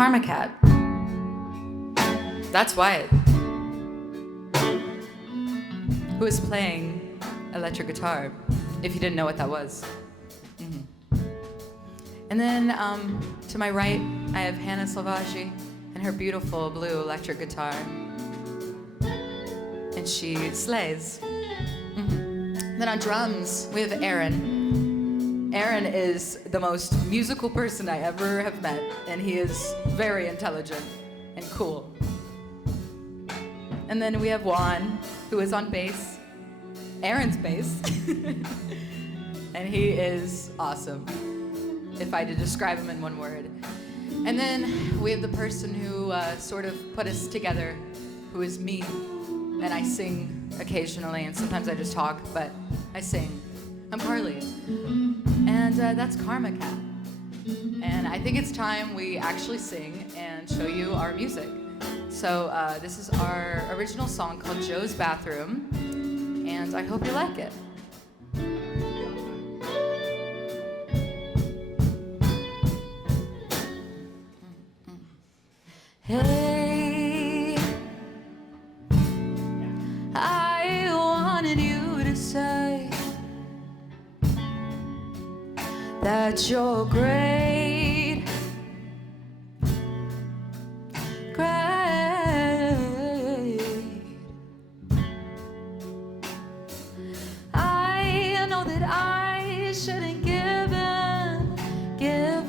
KarmaKat. That's Wyatt, who is playing electric guitar, if you didn't know what that was. And then to my right, I have Hannah Salvaggi and her beautiful blue electric guitar. And she slays. Then on drums, we have Aaron. Aaron is the most musical person I ever have met, and he is very intelligent and cool. And then we have Juan, who is on bass, Aaron's bass, and he is awesome, if I had to describe him in one word. And then we have the person who sort of put us together, who is me, and I sing occasionally, and sometimes I just talk, but I sing. I'm Carly, and that's KarmaKat. And I think it's time we actually sing and show you our music. So this is our original song called Joe's Bathroom, and I hope you like it. Hey, I wanted you to say that you're great, great. I know that I shouldn't give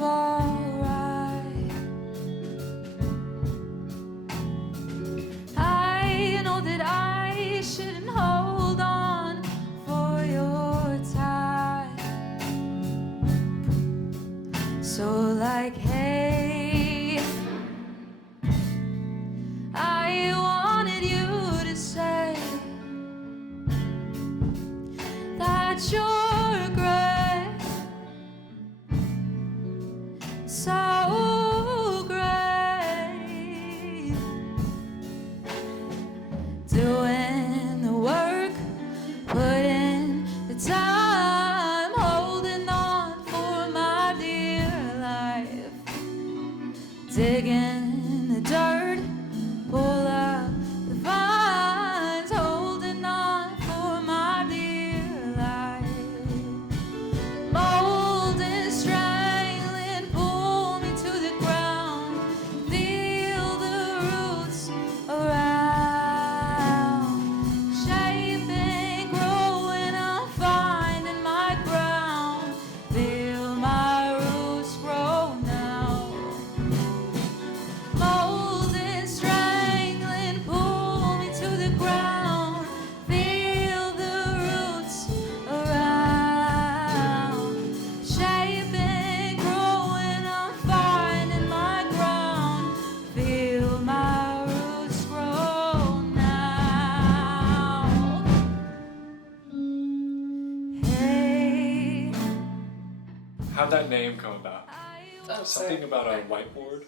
all right. I know that I shouldn't hold on for your time. So like, hey, I wanted you to say that you're great, so great, doing the work, putting the time, holding on for my dear life, digging the dirt, pull up the vines, holding on for my dear life, molding, strangling, pull me to the ground, feel the roots around, shaping, growing, I'm finding my ground, feel my roots grow now, molding, strangling, pull me to the ground, feel the roots around, shaping, growing, I'm finding my ground, feel my roots grow now. Hey, How'd that name come about? Oh, Something about a whiteboard?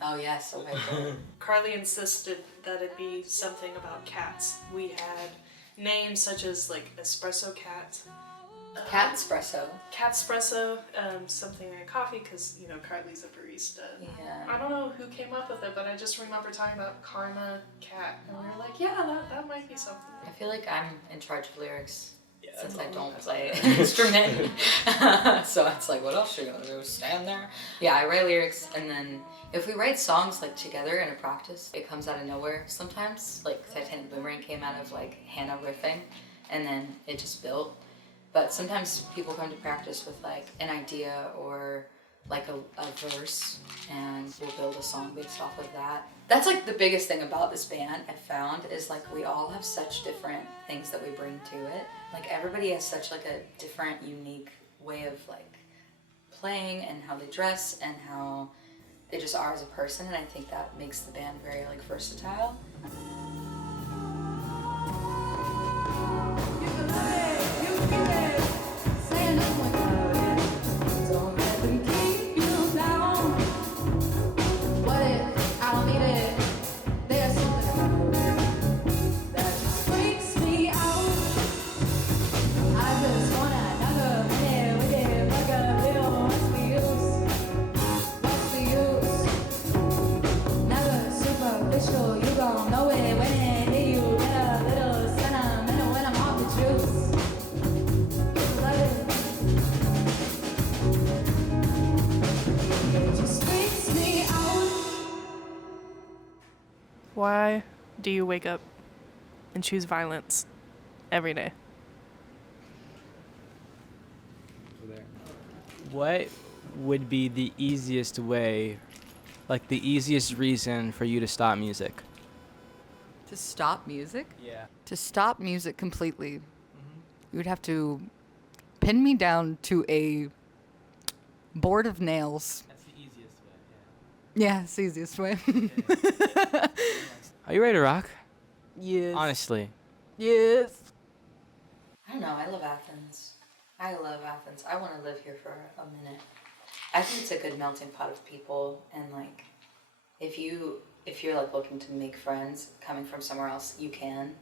oh yes, okay. Carly insisted that it be something about cats. We had names such as like espresso cat, Cat espresso. Catspresso, something in coffee, because you know Carly's a barista. Yeah. I don't know who came up with it, but I just remember talking about KarmaKat, and we were like, yeah, that might be something. I feel like I'm in charge of lyrics since I don't that's play okay. an instrument. So it's like, what else should I do? Stand there? Yeah, I write lyrics, and then if we write songs like together in a practice, it comes out of nowhere sometimes. Like Titanic Boomerang came out of like Hannah riffing, and then it just built. But sometimes people come to practice with like an idea or like a verse, and we'll build a song based off of that. That's like the biggest thing about this band I found is like we all have such different things that we bring to it. Like everybody has such like a different, unique way of like playing and how they dress and how they just are as a person, and I think that makes the band very like versatile. Why do you wake up and choose violence every day? What would be the easiest way, like the easiest reason for you to stop music? To stop music? Yeah. To stop music completely, you would have to pin me down to a board of nails. That's the easiest way, Yeah, it's the easiest way. Are you ready to rock? Yes. Honestly. Yes. I don't know. I love Athens. I love Athens. I want to live here for a minute. I think it's a good melting pot of people, and like, if you're like looking to make friends coming from somewhere else, you can,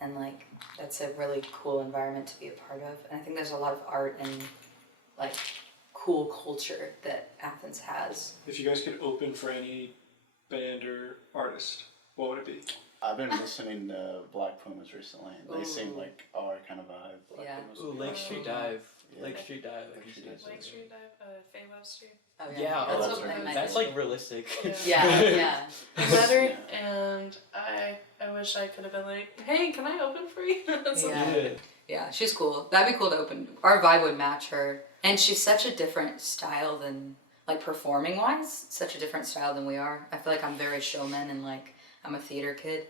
and like that's a really cool environment to be a part of. And I think there's a lot of art and like cool culture that Athens has. If you guys could open for any band or artist, what would it be? I've been listening to Black Pumas recently. They Ooh. seem like our kind of vibe. Black Yeah. Pumas Ooh, would be Lake Street Dive. Yeah. Lake Street Dive. Lake Street Dive. Lake Street Dive, Faye Webster. Oh, Yeah, that's oh, what that's I right. that's meant. like realistic. Yeah, yeah. I met her, and I wish I could have been like, hey, can I open for you? Yeah. Yeah, she's cool. That'd be cool to open. Our vibe would match her. And she's such a different style than, like, performing wise, such a different style than we are. I feel like I'm very showman and, like, I'm a theater kid.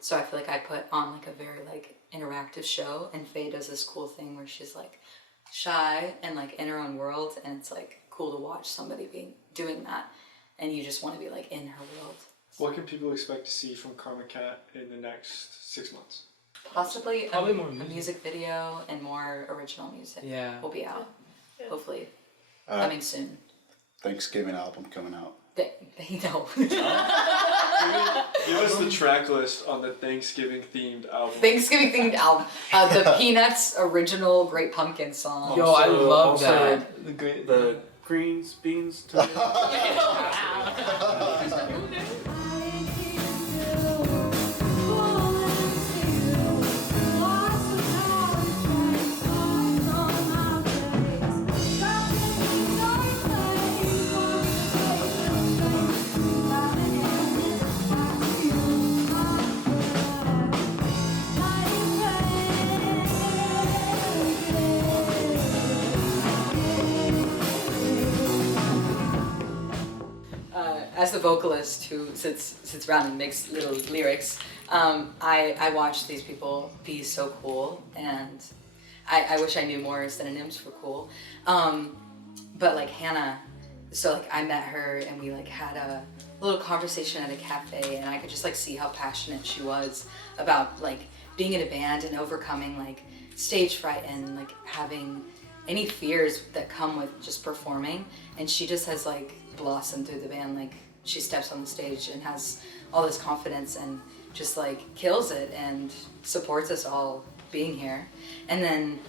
So I feel like I put on, like, a very, like, interactive show. And Faye does this cool thing where she's, like, shy and, like, in her own world. And it's, like, cool to watch somebody doing that. And you just want to be, like, in her world. What can people expect to see from KarmaKat in the next 6 months? Possibly Probably a more music. music video and more original music Yeah. will be out. Yeah. Hopefully. Coming soon. Thanksgiving album coming out. They know. Give us the track list on the Thanksgiving themed album. Thanksgiving themed album. The Peanuts original Great Pumpkin song. Yo, I love also that. The great. The greens, beans, tomatoes. As the vocalist who sits around and makes little lyrics, I watch these people be so cool, and I wish I knew more synonyms for cool. But like Hannah, so like I met her and we like had a little conversation at a cafe, and I could just like see how passionate she was about like being in a band and overcoming like stage fright and like having any fears that come with just performing. And she just has like blossomed through the band. Like she steps on the stage and has all this confidence and just like kills it and supports us all being here. And then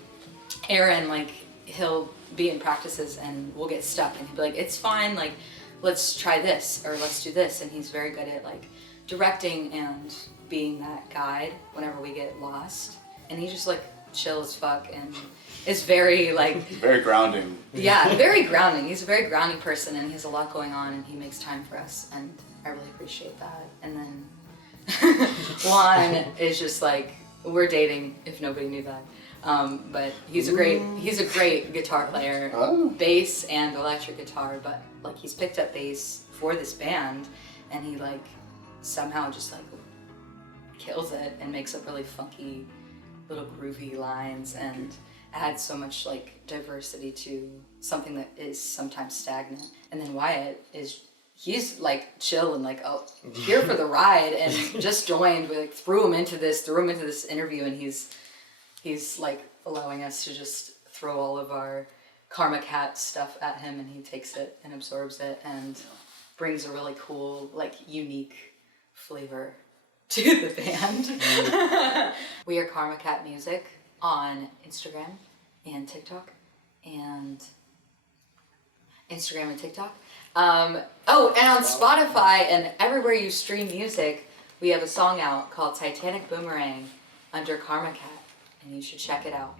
Aaron, like he'll be in practices and we'll get stuck and he'll be like, it's fine, like let's try this or let's do this. And he's very good at like directing and being that guide whenever we get lost. And he's just like chill as fuck and is very like Very grounding. yeah, very grounding. He's a very grounding person and he has a lot going on and he makes time for us and I really appreciate that. And then Juan is just like, we're dating if nobody knew that. But he's a great guitar player, Oh. bass and electric guitar, but like he's picked up bass for this band and he like somehow just like kills it and makes up really funky little groovy lines and adds so much like diversity to something that is sometimes stagnant. And then Wyatt he's like chill and like, oh, here for the ride and just joined. We like threw him into this interview and he's like allowing us to just throw all of our KarmaKat stuff at him and he takes it and absorbs it and brings a really cool, like unique flavor to the band. We are KarmaKat Music on Instagram and TikTok and oh, and on Spotify and everywhere you stream music, we have a song out called Titanic Boomerang under KarmaKat, and you should check it out.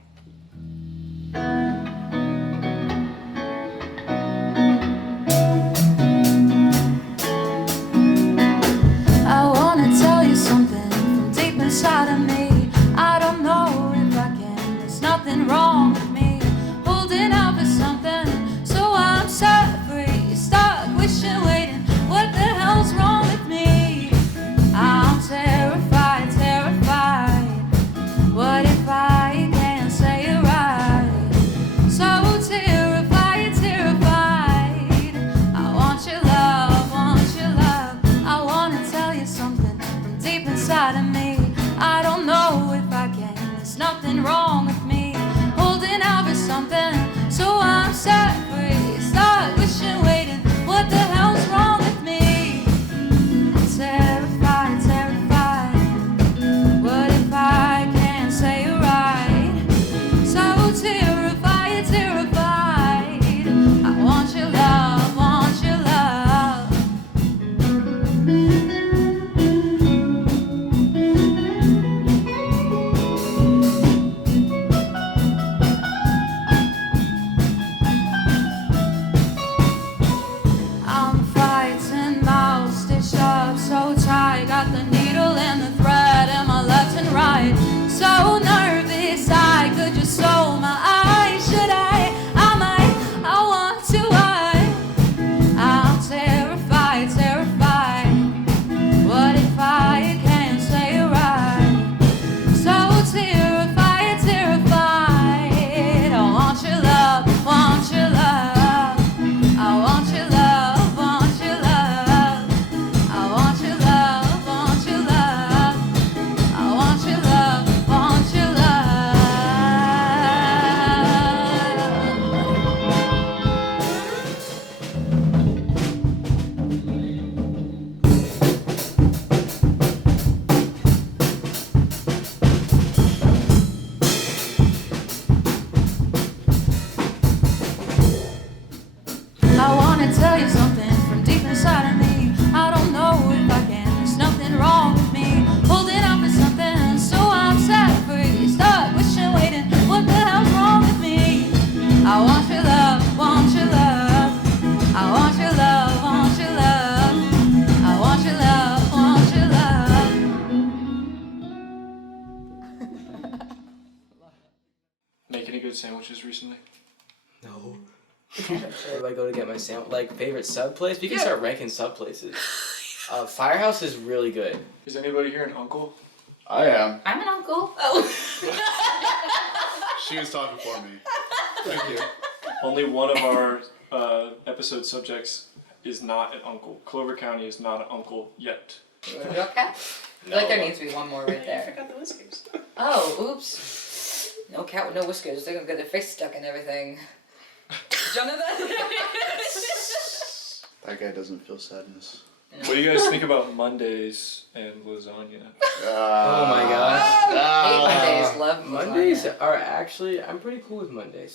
I wanna make any good sandwiches recently? No. Where do I go to get my sandwich? Like, favorite sub place? We can start ranking sub places. Firehouse is really good. Is anybody here an uncle? I am. I'm an uncle. Oh. She was talking for me. Thank you. Only one of our episode subjects is not an uncle. Clover County is not an uncle yet. You want to draw cat? I feel like there needs to be one more right I there. forgot the whiskers. Oh, oops. No cat with no whiskers. They're gonna get their face stuck in everything. Jonathan? That guy doesn't feel sadness. What do you guys think about Mondays and lasagna? Oh my gosh. Hate Mondays, love Mondays lasagna. are actually, I'm pretty cool with Mondays.